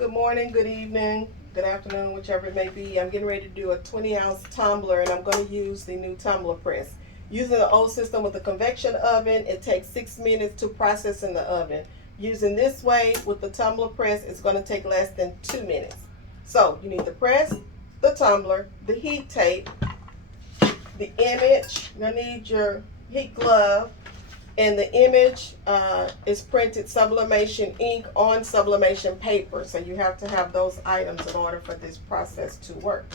Good morning, good evening, good afternoon, whichever it may be. I'm getting ready to do a 20-ounce tumbler, and I'm going to use the new tumbler press. Using the old system with the convection oven, it takes 6 minutes to process in the oven. Using this way with the tumbler press, it's going to take less than 2 minutes. So you need the press, the tumbler, the heat tape, the image. You're going to need your heat glove, and the image is printed sublimation ink on sublimation paper. So you have to have those items in order for this process to work.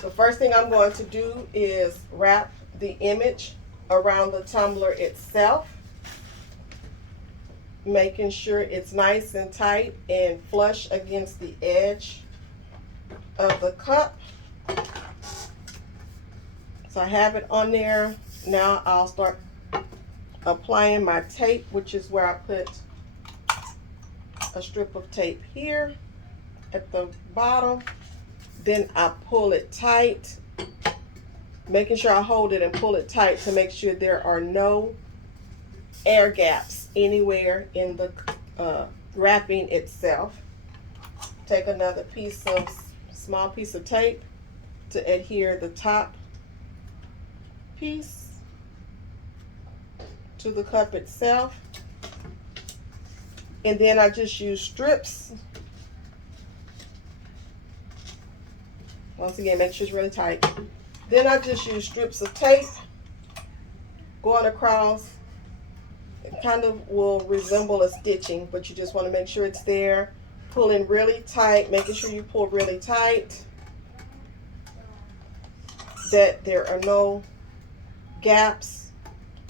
The first thing I'm going to do is wrap the image around the tumbler itself, making sure it's nice and tight and flush against the edge of the cup. So I have it on there. Now I'll start applying my tape, which is where I put a strip of tape here at the bottom. Then I pull it tight, making sure I hold it and pull it tight to make sure there are no air gaps anywhere in the wrapping itself. Take another small piece of tape to adhere the top piece to the cup itself, and then I just use strips. Once again, make sure it's really tight. Then I just use strips of tape going across. It kind of will resemble a stitching, but you just want to make sure it's there. Pulling really tight, making sure you pull really tight, that there are no gaps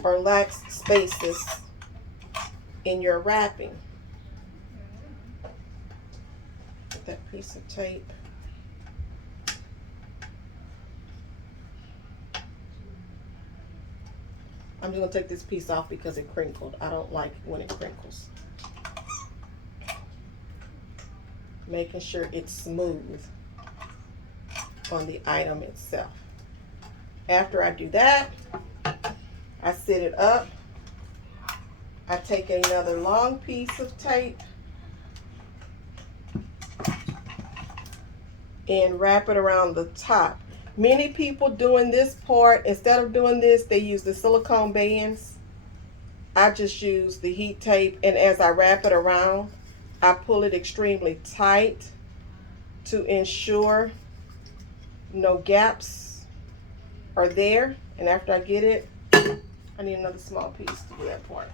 or lax spaces in your wrapping. Put that piece of tape. I'm just going to take this piece off because it crinkled. I don't like when it crinkles. Making sure it's smooth on the item itself. After I do that, I set it up. I take another long piece of tape and wrap it around the top. Many people doing this part, instead of doing this, they use the silicone bands. I just use the heat tape, and as I wrap it around, I pull it extremely tight to ensure no gaps are there. And after I get it, I need another small piece to do that part.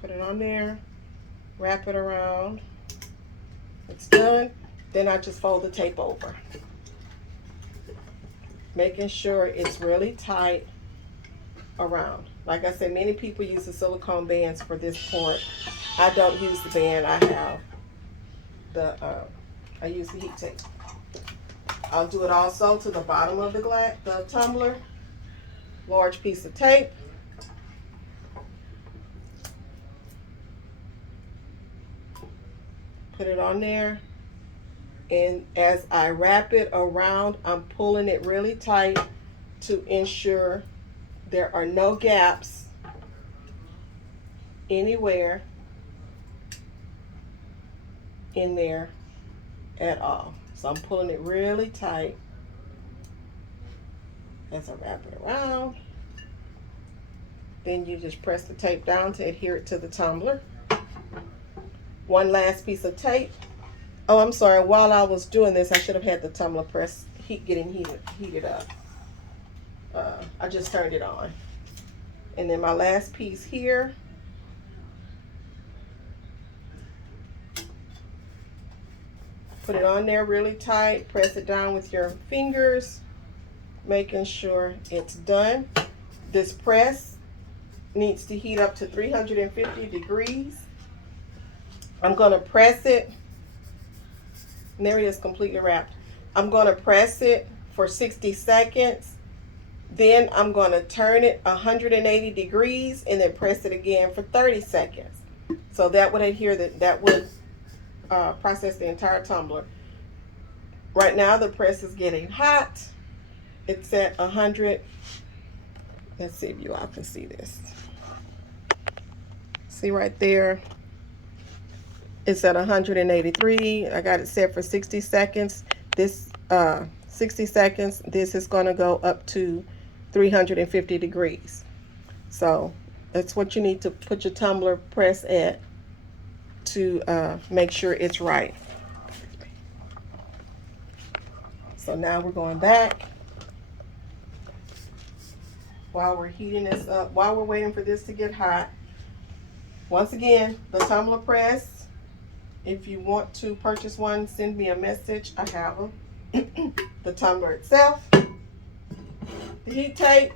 Put it on there, wrap it around. It's done. Then I just fold the tape over, making sure it's really tight around. Like I said, many people use the silicone bands for this part. I don't use the band. I use the heat tape. I'll do it also to the bottom of the tumbler. Large piece of tape. Put it on there. And as I wrap it around, I'm pulling it really tight to ensure there are no gaps anywhere in there at all. So I'm pulling it really tight as I wrap it around. Then you just press the tape down to adhere it to the tumbler. One last piece of tape. Oh, I'm sorry. While I was doing this, I should have had the tumbler press getting heated up. I just turned it on. And then my last piece here. Put it on there really tight. Press it down with your fingers, making sure it's done. This press needs to heat up to 350 degrees. I'm going to press it. And there it is, completely wrapped. I'm going to press it for 60 seconds. Then I'm going to turn it 180 degrees and then press it again for 30 seconds. So that would adhere, that would process the entire tumbler. Right now the press is getting hot. It's at 100 Let's see if you all can see this. See right there, it's at 183. I got it set for 60 seconds. This 60 seconds, this is going to go up to 350 degrees. So that's what you need to put your tumbler press at to make sure it's right. So now we're going back. While we're heating this up, while we're waiting for this to get hot, once again, the tumbler press, if you want to purchase one, send me a message. I have them. The tumbler itself, the heat tape,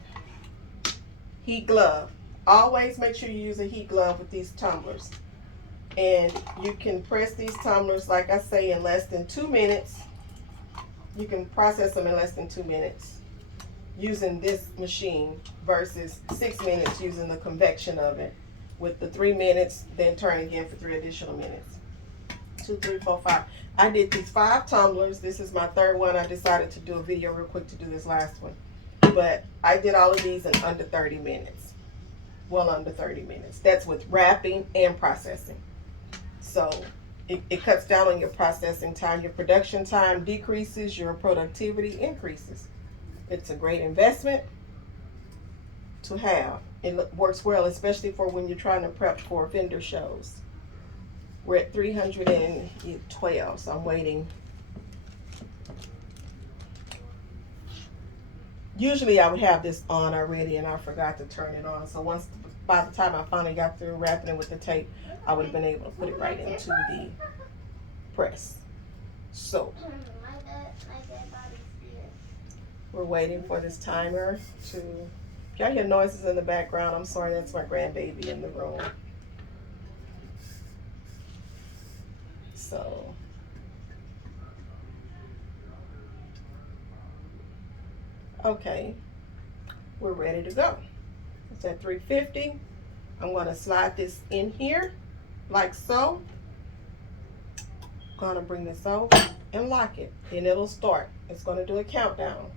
heat glove. Always make sure you use a heat glove with these tumblers. And you can press these tumblers, like I say, in less than 2 minutes. You can process them in less than 2 minutes using this machine versus 6 minutes using the convection oven with the 3 minutes, then turn again for 3 additional minutes. 2, 3, 4, 5. I did these 5 tumblers. This is my 3rd one. I decided to do a video real quick to do this last one. But I did all of these in under 30 minutes. Well, under 30 minutes. That's with wrapping and processing. So it cuts down on your processing time. Your production time decreases. Your productivity increases. It's a great investment to have. It works well, especially for when you're trying to prep for vendor shows. We're at 312, so I'm waiting. Usually I would have this on already and I forgot to turn it on. So by the time I finally got through wrapping it with the tape, I would have been able to put it right into the press. So we're waiting for this timer to, if y'all hear noises in the background, I'm sorry, that's my grandbaby in the room. So okay, we're ready to go. It's at 350. I'm going to slide this in here like so. Going to bring this over and lock it, and it'll start. It's going to do a countdown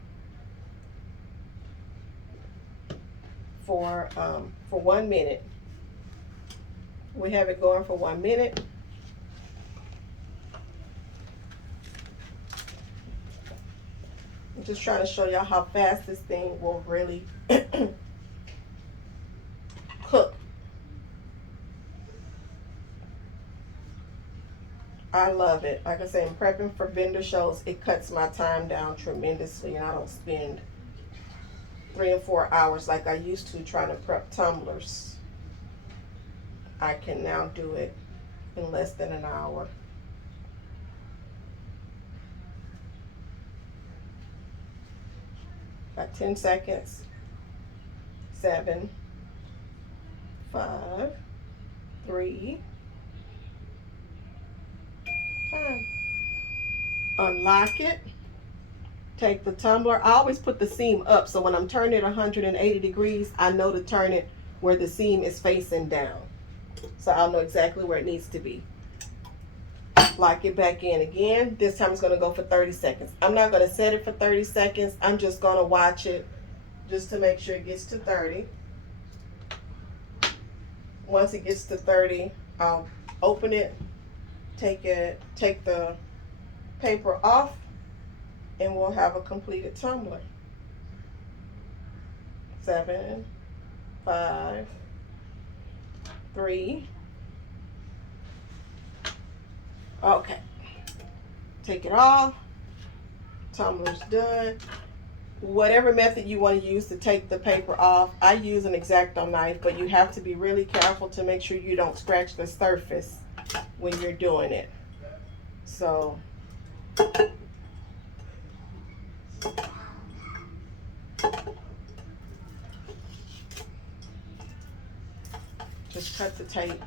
for 1 minute. We have it going for 1 minute. I'm just trying to show y'all how fast this thing will really cook. I love it. Like I say, in prepping for vendor shows, it cuts my time down tremendously, and I don't spend 3 and 4 hours like I used to trying to prep tumblers. I can now do it in less than an hour. Got 10 seconds. 7, 5, 3, time. Unlock it. Take the tumbler. I always put the seam up, so when I'm turning it 180 degrees, I know to turn it where the seam is facing down. So I'll know exactly where it needs to be. Lock it back in again. This time it's going to go for 30 seconds. I'm not going to set it for 30 seconds. I'm just going to watch it just to make sure it gets to 30. Once it gets to 30, I'll open it, take the paper off, and we'll have a completed tumbler. 7, 5, 3. Okay. Take it off. Tumbler's done. Whatever method you want to use to take the paper off, I use an X-Acto knife, but you have to be really careful to make sure you don't scratch the surface when you're doing it. So just cut the tape.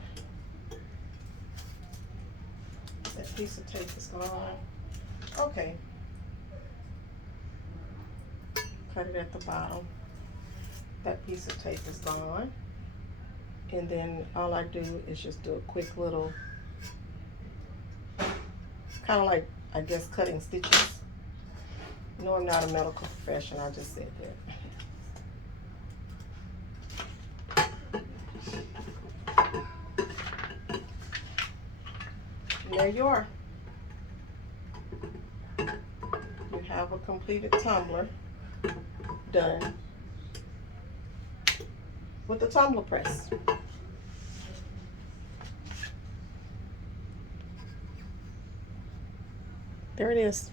That piece of tape is gone. Okay. Cut it at the bottom. That piece of tape is gone. And then all I do is just do a quick little, kind of like, I guess, cutting stitches. No, I'm not a medical professional, I just said that. there you are. You have a completed tumbler done with the tumbler press. There it is.